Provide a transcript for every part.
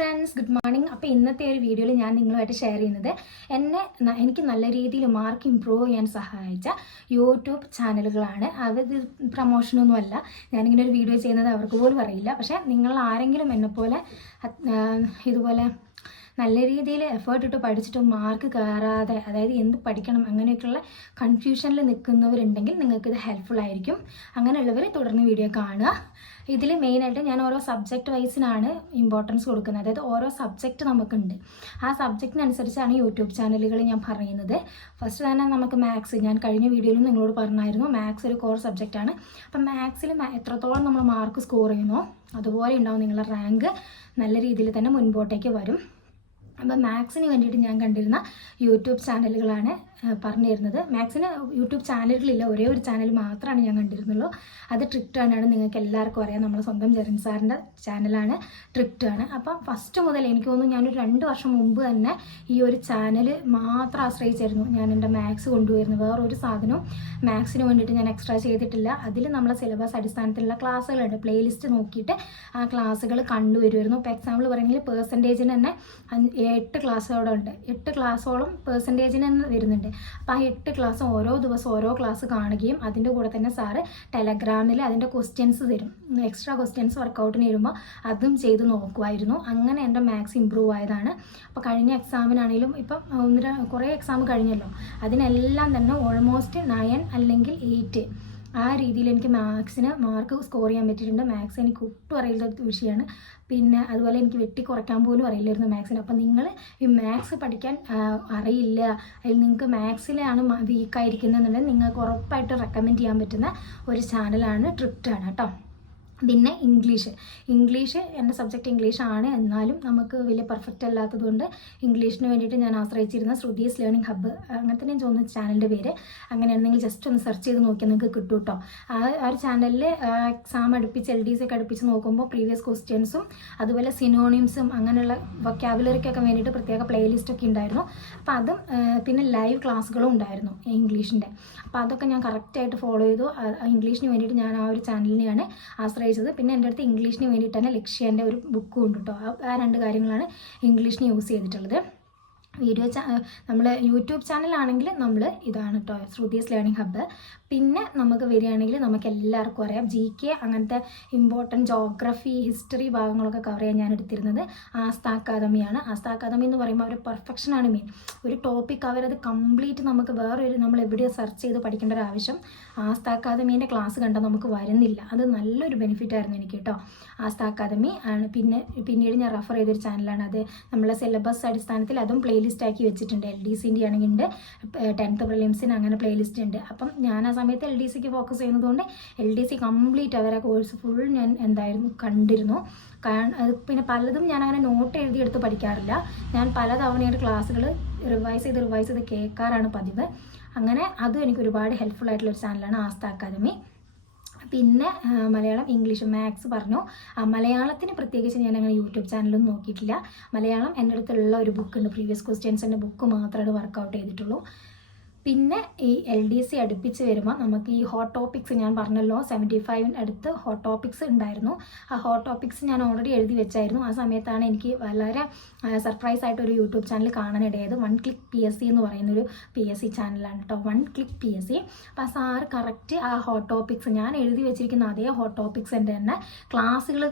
Friends, good morning. അപ്പോൾ ഇന്നത്തെ ഒരു വീഡിയോയിൽ ഞാൻ നിങ്ങളുമായിട്ട് ഷെയർ ചെയ്യുന്നത് എനിക്ക് നല്ല രീതിയിൽ മാർക്ക് ഇമ്പ്രൂവ് ചെയ്യാൻ സഹായിച്ച യൂട്യൂബ് ചാനലുകളാണ്. അത് പ്രൊമോഷനൊന്നുമല്ല, ഞാനിങ്ങനെ ഒരു വീഡിയോ ചെയ്യുന്നത് അവർക്ക് പോലും അറിയില്ല. പക്ഷേ നിങ്ങൾ ആരെങ്കിലും എന്നെപ്പോലെ ഇതുപോലെ നല്ല രീതിയിൽ എഫേർട്ട് ഇട്ട് പഠിച്ചിട്ട് മാർക്ക് കയറാതെ, അതായത് എന്ത് പഠിക്കണം അങ്ങനെയൊക്കെയുള്ള കൺഫ്യൂഷനിൽ നിൽക്കുന്നവരുണ്ടെങ്കിൽ നിങ്ങൾക്കിത് ഹെൽപ്ഫുൾ ആയിരിക്കും. അങ്ങനെയുള്ളവർ തുടർന്ന് വീഡിയോ കാണുക. ഇതിൽ മെയിനായിട്ട് ഞാൻ ഓരോ സബ്ജക്റ്റ് വൈസിനാണ് ഇമ്പോർട്ടൻസ് കൊടുക്കുന്നത്. അതായത് ഓരോ സബ്ജക്റ്റ് നമുക്കുണ്ട്, ആ സബ്ജക്റ്റിനനുസരിച്ചാണ് യൂട്യൂബ് ചാനലുകൾ ഞാൻ പറയുന്നത്. ഫസ്റ്റ് തന്നെ നമുക്ക് മാത്സ്, ഞാൻ കഴിഞ്ഞ വീഡിയോയിലും നിങ്ങളോട് പറഞ്ഞായിരുന്നു മാത്സ് ഒരു കോർ സബ്ജക്റ്റാണ്. അപ്പം മാത്സിൽ എത്രത്തോളം നമ്മൾ മാർക്ക് സ്കോർ ചെയ്യുന്നോ അതുപോലെ ഉണ്ടാവും നിങ്ങളുടെ റാങ്ക് നല്ല രീതിയിൽ തന്നെ മുൻപോട്ടേക്ക് വരും. അപ്പം മാത്സിന് വേണ്ടിയിട്ട് ഞാൻ കണ്ടിരുന്ന യൂട്യൂബ് ചാനലുകളാണ് പറഞ്ഞു തരുന്നത്. മാത്സിന് യൂട്യൂബ് ചാനലുകളില്ല, ഒരേ ഒരു ചാനൽ മാത്രമാണ് ഞാൻ കണ്ടിരുന്നുള്ളൂ. അത് ട്രിക് ടേൺ. നിങ്ങൾക്ക് എല്ലാവർക്കും അറിയാം, നമ്മുടെ സ്വന്തം ജെറിൻ സാറിൻ്റെ ചാനലാണ് ട്രിക് ടേൺ. അപ്പം ഫസ്റ്റ് മുതൽ എനിക്ക് തോന്നുന്നു ഞാനൊരു 2 വർഷം മുമ്പ് തന്നെ ഈ ഒരു ചാനൽ മാത്രം ആശ്രയിച്ചായിരുന്നു ഞാൻ എൻ്റെ മാത്സ് കൊണ്ടുവരുന്നത്. വേറൊരു സാധനവും മാത്സിന് വേണ്ടിയിട്ട് ഞാൻ എക്സ്ട്രാ ചെയ്തിട്ടില്ല. അതിൽ നമ്മളെ സിലബസ് അടിസ്ഥാനത്തിലുള്ള ക്ലാസ്സുകളുണ്ട്, പ്ലേലിസ്റ്റ് നോക്കിയിട്ട് ആ ക്ലാസ്സുകൾ കണ്ടുവരുമായിരുന്നു. ഇപ്പോൾ എക്സാമ്പിൾ പറയുമെങ്കിൽ പെർസെൻറ്റേജിന് തന്നെ 8 ക്ലാസ്സോടെ ഉണ്ട്. 8 ക്ലാസ്സോളം പെർസെൻറ്റേജിന് തന്നെ വരുന്നുണ്ട്. അപ്പോൾ ആ 8 ക്ലാസ് ഓരോ ദിവസം ഓരോ ക്ലാസ് കാണുകയും അതിൻ്റെ കൂടെ തന്നെ സാറ് ടെലഗ്രാമിൽ അതിൻ്റെ ക്വസ്റ്റ്യൻസ് തരും. എക്സ്ട്രാ ക്വസ്റ്റ്യൻസ് വർക്കൗട്ടിന് വരുമ്പോൾ അതും ചെയ്ത് നോക്കുമായിരുന്നു. അങ്ങനെ എൻ്റെ മാത്സ് ഇമ്പ്രൂവ് ആയതാണ്. അപ്പോൾ കഴിഞ്ഞ എക്സാമിനാണെങ്കിലും ഇപ്പം കുറേ എക്സാം കഴിഞ്ഞല്ലോ, അതിനെല്ലാം തന്നെ ഓൾമോസ്റ്റ് 9 അല്ലെങ്കിൽ 8 ആ രീതിയിൽ എനിക്ക് മാത്സിന് മാർക്ക് സ്കോർ ചെയ്യാൻ പറ്റിയിട്ടുണ്ട്. മാത്സ് എനിക്ക് ഒട്ടും അറിയില്ലാത്ത വിഷയമാണ്. പിന്നെ അതുപോലെ എനിക്ക് വെട്ടി കുറയ്ക്കാൻ പോലും അറിയില്ലായിരുന്നു മാത്സിന്. അപ്പം നിങ്ങൾ ഈ മാത്സ് പഠിക്കാൻ അറിയില്ല, അതിൽ നിങ്ങൾക്ക് മാത്സിലാണ് വീക്കായിരിക്കുന്നതെന്നുണ്ടെങ്കിൽ നിങ്ങൾക്ക് ഉറപ്പായിട്ട് റെക്കമെൻഡ് ചെയ്യാൻ പറ്റുന്ന ഒരു ചാനലാണ് ട്രിക് ടേൺ കേട്ടോ. പിന്നെ ഇംഗ്ലീഷ് എൻ്റെ സബ്ജക്റ്റ് ഇംഗ്ലീഷാണ്. എന്നാലും നമുക്ക് വലിയ പെർഫെക്റ്റ് അല്ലാത്തതുകൊണ്ട് ഇംഗ്ലീഷിന് വേണ്ടിയിട്ട് ഞാൻ ആശ്രയിച്ചിരുന്ന ശ്രുതീസ് ലേണിംഗ് ഹബ്ബ്, അങ്ങനെ തന്നെ തോന്നുന്നു ചാനലിൻ്റെ പേര്. അങ്ങനെയാണെങ്കിൽ ജസ്റ്റ് ഒന്ന് സെർച്ച് ചെയ്ത് നോക്കിയാൽ നിങ്ങൾക്ക് കിട്ടും കേട്ടോ. ആ ഒരു ചാനലിൽ എക്സാം അടുപ്പിച്ച് LDC ഒക്കെ അടുപ്പിച്ച് നോക്കുമ്പോൾ പ്രീവിയസ് ക്വസ്റ്റ്യൻസും അതുപോലെ സിനോണിംസും അങ്ങനെയുള്ള വൊക്കാബുലറിക്കൊക്കെ വേണ്ടിയിട്ട് പ്രത്യേക പ്ലേലിസ്റ്റൊക്കെ ഉണ്ടായിരുന്നു. അപ്പോൾ അതും പിന്നെ ലൈവ് ക്ലാസ്സുകളും ഉണ്ടായിരുന്നു ഇംഗ്ലീഷിൻ്റെ. അപ്പോൾ അതൊക്കെ ഞാൻ കറക്റ്റായിട്ട് ഫോളോ ചെയ്തു. ഇംഗ്ലീഷിന് വേണ്ടിയിട്ട് ഞാൻ ആ ഒരു ചാനലിനെയാണ് ആശ്രയിച്ചത്. പിന്നെ എൻ്റെ അടുത്ത് ഇംഗ്ലീഷിന് വേണ്ടിയിട്ട് തന്നെ ലക്ഷ്യൻ്റെ ഒരു ബുക്കും ഉണ്ട് കേട്ടോ. ആ 2 കാര്യങ്ങളാണ് ഇംഗ്ലീഷിന് യൂസ് ചെയ്തിട്ടുള്ളത്. നമ്മൾ യൂട്യൂബ് ചാനലാണെങ്കിൽ നമ്മൾ ഇതാണ് കേട്ടോ, ശ്രുതീസ് ലേണിംഗ് ഹബ്ബ്. പിന്നെ നമുക്ക് വരികയാണെങ്കിൽ നമുക്ക് എല്ലാവർക്കും അറിയാം GK അങ്ങനത്തെ ഇമ്പോർട്ടൻറ്റ് ജോഗ്രഫി, ഹിസ്റ്ററി ഭാഗങ്ങളൊക്കെ കവർ ചെയ്യാൻ ഞാൻ എടുത്തിരുന്നത് ആസ്ത അക്കാദമിയാണ്. ആസ്ത അക്കാദമി എന്ന് പറയുമ്പോൾ അവർ പെർഫെക്ഷനാണ് മെയിൻ. ഒരു ടോപ്പിക് അവരത് കംപ്ലീറ്റ് നമുക്ക് നമ്മൾ എവിടെയോ സെർച്ച് ചെയ്ത് പഠിക്കേണ്ട ഒരു ആവശ്യം ആസ്ത അക്കാദമീൻ്റെ ക്ലാസ് കണ്ടാൽ നമുക്ക് വരുന്നില്ല. അത് നല്ലൊരു ബെനിഫിറ്റ് ആയിരുന്നു എനിക്ക് കേട്ടോ. ആസ്ത അക്കാദമി ആണ്. പിന്നീട് ഞാൻ റെഫർ ചെയ്തൊരു ചാനലാണ്. അത് നമ്മളെ സിലബസ് അടിസ്ഥാനത്തിൽ അതും പ്ലേലിസ്റ്റ് ആക്കി വെച്ചിട്ടുണ്ട്. LDCൻ്റെ ആണെങ്കിൽ 10th പ്രിലിംസിന് അങ്ങനെ പ്ലേലിസ്റ്റ് ഉണ്ട്. അപ്പം ഞാൻ ആ സമയത്ത് LDCക്ക് ഫോക്കസ് ചെയ്യുന്നതുകൊണ്ട് LDC കംപ്ലീറ്റ് അവരെ കോഴ്സ് ഫുൾ ഞാൻ കണ്ടിരുന്നു. പിന്നെ പലതും ഞാൻ അങ്ങനെ നോട്ട് എഴുതിയെടുത്ത് പഠിക്കാറില്ല. ഞാൻ പല തവണയായിട്ട് ക്ലാസ്സുകൾ റിവൈസ് ചെയ്ത് കേൾക്കാറാണ് പതിവ്. അങ്ങനെ അതും എനിക്ക് ഒരുപാട് ഹെൽപ്ഫുൾ ആയിട്ടുള്ളൊരു ചാനലാണ് ആസ്ത അക്കാദമി. പിന്നെ മലയാളം, ഇംഗ്ലീഷ്, മാത്സ് പറഞ്ഞു. മലയാളത്തിന് പ്രത്യേകിച്ച് ഞാൻ അങ്ങനെ യൂട്യൂബ് ചാനലൊന്നും നോക്കിയിട്ടില്ല. മലയാളം എൻ്റെ അടുത്തുള്ള ഒരു ബുക്കുണ്ട്, പ്രീവിയസ് ക്വസ്റ്റ്യൻസിൻ്റെ ബുക്ക് മാത്രമാണ് വർക്കൗട്ട് ചെയ്തിട്ടുള്ളൂ. പിന്നെ ഈ LDC അടുപ്പിച്ച് വരുമ്പോൾ നമുക്ക് ഈ ഹോട്ട് ടോപ്പിക്സ്, ഞാൻ പറഞ്ഞല്ലോ 75 അടുത്ത് ഹോട്ട് ടോപ്പിക്സ് ഉണ്ടായിരുന്നു. ആ ഹോട്ട് ടോപ്പിക്സ് ഞാൻ ഓൾറെഡി എഴുതി വെച്ചായിരുന്നു. ആ സമയത്താണ് എനിക്ക് വളരെ സർപ്രൈസ് ആയിട്ട് ഒരു യൂട്യൂബ് ചാനൽ കാണാനിടയായത്. 1 Click PSC എന്ന് പറയുന്നൊരു PSC ചാനലാണ് കേട്ടോ, 1 Click PSC. അപ്പോൾ ആ സാറ് കറക്റ്റ് ആ ഹോട്ട് ടോപ്പിക്സ് ഞാൻ എഴുതി വെച്ചിരിക്കുന്ന അതേ ഹോട്ട് ടോപ്പിക്സ് എൻ്റെ തന്നെ ക്ലാസ്സുകൾ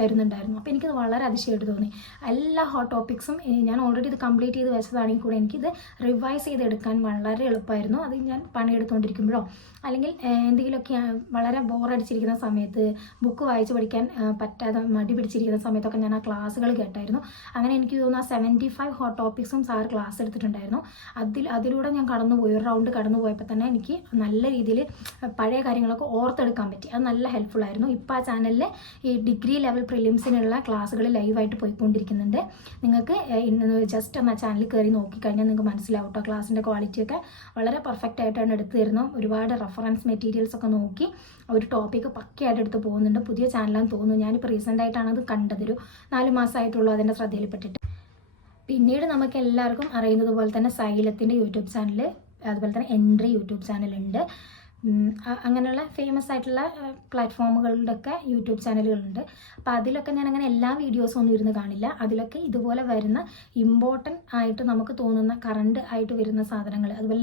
തരുന്നുണ്ടായിരുന്നു. അപ്പോൾ എനിക്കത് വളരെ അതിശയമായിട്ട് തോന്നി. എല്ലാ ഹോട്ട് ടോപ്പിക്സും ഞാൻ ഓൾറെഡി ഇത് കംപ്ലീറ്റ് ചെയ്ത് വെച്ചതാണെങ്കിൽ കൂടെ എനിക്കിത് റിവൈസ് ചെയ്തെടുക്കാൻ വളരെ എളുപ്പമായിരുന്നു. അത് ഞാൻ പണിയെടുത്തുകൊണ്ടിരിക്കുമ്പോഴോ അല്ലെങ്കിൽ എന്തെങ്കിലുമൊക്കെ വളരെ ബോറടിച്ചിരിക്കുന്ന സമയത്ത്, ബുക്ക് വായിച്ച് പഠിക്കാൻ പറ്റാതെ മടി പിടിച്ചിരിക്കുന്ന സമയത്തൊക്കെ ഞാൻ ആ ക്ലാസ്സുകൾ കേട്ടായിരുന്നു. അങ്ങനെ എനിക്ക് തോന്നുന്നു ആ 75 ഹോട്ട് ടോപ്പിക്സും സാർ ക്ലാസ് എടുത്തിട്ടുണ്ടായിരുന്നു. അതിലൂടെ ഞാൻ കടന്നുപോയി. ഒരു റൗണ്ട് കടന്നു പോയപ്പോൾ തന്നെ എനിക്ക് നല്ല രീതിയിൽ പഴയ കാര്യങ്ങളൊക്കെ ഓർത്തെടുക്കാൻ പറ്റി. അത് നല്ല ഹെൽപ്ഫുൾ ആയിരുന്നു. ഇപ്പോൾ ആ ചാനലിൽ ഈ ഡിഗ്രി ലെവൽ പ്രിലിംസിനുള്ള ക്ലാസ്സുകൾ ലൈവായിട്ട് പോയിക്കൊണ്ടിരിക്കുന്നുണ്ട്. നിങ്ങൾക്ക് ജസ്റ്റ് ഒന്ന് ആ ചാനലിൽ കയറി നോക്കിക്കഴിഞ്ഞാൽ നിങ്ങൾക്ക് മനസ്സിലാവും കേട്ടോ. ക്ലാസ്സിൻ്റെ ക്വാളിറ്റിയൊക്കെ വളരെ പെർഫെക്റ്റ് ആയിട്ടാണ് എടുത്തു തരുന്നത്. ഒരുപാട് റെഫറൻസ് മെറ്റീരിയൽസ് ഒക്കെ നോക്കി ഒരു ടോപ്പിക്ക് പക്കയായിട്ട് എടുത്ത് പോകുന്നുണ്ട്. പുതിയ ചാനലാണെന്ന് തോന്നുന്നു. ഞാനിപ്പോൾ റീസെൻ്റ് ആയിട്ടാണ് അത് കണ്ടത്, ഒരു 4 മാസമായിട്ടുള്ളൂ അതിൻ്റെ ശ്രദ്ധയിൽപ്പെട്ടിട്ട്. പിന്നീട് നമുക്ക് എല്ലാവർക്കും അറിയുന്നത് പോലെ തന്നെ സൈലത്തിൻ്റെ യൂട്യൂബ് ചാനൽ, അതുപോലെ തന്നെ എൻട്രി യൂട്യൂബ് ചാനലുണ്ട്. അങ്ങനെയുള്ള ഫേമസ് ആയിട്ടുള്ള പ്ലാറ്റ്ഫോമുകളുടെയൊക്കെ യൂട്യൂബ് ചാനലുകളുണ്ട്. അപ്പോൾ അതിലൊക്കെ ഞാൻ അങ്ങനെ എല്ലാ വീഡിയോസും ഒന്നും ഇരുന്ന് കാണില്ല. അതിലൊക്കെ ഇതുപോലെ വരുന്ന ഇമ്പോർട്ടൻ്റ് ആയിട്ട് നമുക്ക് തോന്നുന്ന കറണ്ട് ആയിട്ട് വരുന്ന സാധനങ്ങൾ, അതുപോലെ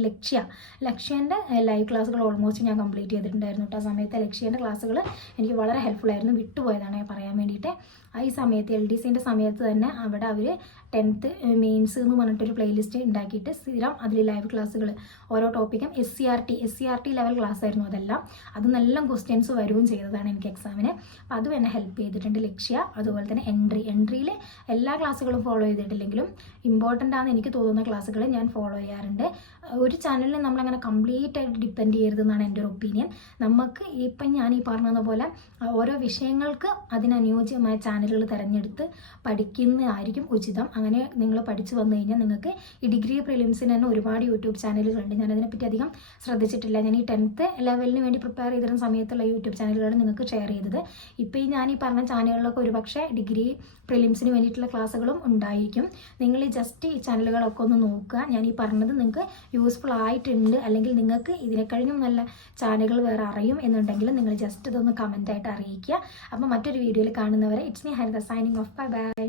ലക്ഷ്യൻ്റെ ലൈവ് ക്ലാസ്സുകൾ ഓൾമോസ്റ്റ് ഞാൻ കംപ്ലീറ്റ് ചെയ്തിട്ടുണ്ടായിരുന്നു കേട്ടോ. ആ സമയത്ത് ലക്ഷ്യൻ്റെ ക്ലാസ്സുകൾ എനിക്ക് വളരെ ഹെൽപ്ഫുൾ ആയിരുന്നു. വിട്ടുപോയതാണ് പറയാൻ വേണ്ടിയിട്ട്. ഈ സമയത്ത് LDCൻ്റെ സമയത്ത് തന്നെ അവിടെ അവർ 10th മെയിൻസ് എന്ന് പറഞ്ഞിട്ടൊരു പ്ലേലിസ്റ്റ് ഉണ്ടാക്കിയിട്ട് സ്ഥിരം അതിൽ ലൈവ് ക്ലാസ്സുകൾ ഓരോ ടോപ്പിക്കും SCRT ലെവൽ ക്ലാസ് ആയിരുന്നു അതെല്ലാം. അത് നല്ല ക്വസ്റ്റ്യൻസ് വരികയും ചെയ്തതാണ് എനിക്ക് എക്സാമിന്. അപ്പോൾ അതും എന്നെ ഹെൽപ്പ് ചെയ്തിട്ടുണ്ട് ലക്ഷ്യ. അതുപോലെ തന്നെ എൻട്രിയിൽ എല്ലാ ക്ലാസ്സുകളും ഫോളോ ചെയ്തിട്ടില്ലെങ്കിലും ഇമ്പോർട്ടൻ്റ് ആണെന്ന് എനിക്ക് തോന്നുന്ന ക്ലാസ്സുകൾ ഞാൻ ഫോളോ ചെയ്യാറുണ്ട്. ഒരു ചാനലിൽ നമ്മളങ്ങനെ കംപ്ലീറ്റ് ആയിട്ട് ഡിപ്പെൻഡ് ചെയ്യരുതെന്നാണ് എൻ്റെ ഒരു ഒപ്പീനിയൻ. നമുക്ക് ഇപ്പം ഞാൻ ഈ പറഞ്ഞതുപോലെ ഓരോ വിഷയങ്ങൾക്ക് അതിനനുയോജ്യമായ ചാനലുകൾ തിരഞ്ഞെടുത്ത് പഠിക്കുന്നതായിരിക്കും ഉചിതം. അങ്ങനെ നിങ്ങൾ പഠിച്ചു വന്നു കഴിഞ്ഞാൽ നിങ്ങൾക്ക് ഈ ഡിഗ്രി പ്രിലിംസിന് തന്നെ ഒരുപാട് യൂട്യൂബ് ചാനലുകളുണ്ട്. ഞാനതിനെപ്പറ്റി അധികം ശ്രദ്ധിച്ചിട്ടില്ല. ഞാൻ ഈ 10th ലെവലിന് വേണ്ടി പ്രിപ്പയർ ചെയ്തിരുന്ന സമയത്തുള്ള യൂട്യൂബ് ചാനലുകളാണ് നിങ്ങൾക്ക് ഷെയർ ചെയ്തത്. ഇപ്പോൾ ഞാൻ ഈ പറഞ്ഞ ചാനലുകളൊക്കെ ഒരുപക്ഷെ ഡിഗ്രി പ്രിലിംസിന് വേണ്ടിയിട്ടുള്ള ക്ലാസ്സുകളും ഉണ്ടായിരിക്കും. നിങ്ങൾ ജസ്റ്റ് ഈ ചാനലുകളൊക്കെ ഒന്ന് നോക്കുക. ഞാൻ ഈ പറഞ്ഞത് നിങ്ങൾക്ക് യൂസ്ഫുൾ ആയിട്ടുണ്ട്, അല്ലെങ്കിൽ നിങ്ങൾക്ക് ഇതിനെക്കഴിഞ്ഞും നല്ല ചാനലുകൾ വേറെ അറിയും എന്നുണ്ടെങ്കിൽ നിങ്ങൾ ജസ്റ്റ് ഇതൊന്ന് കമൻ്റായിട്ട് അറിയിക്കുക. അപ്പോൾ മറ്റൊരു വീഡിയോയിൽ കാണുന്നവരെ it's me Haritha signing off. Bye bye.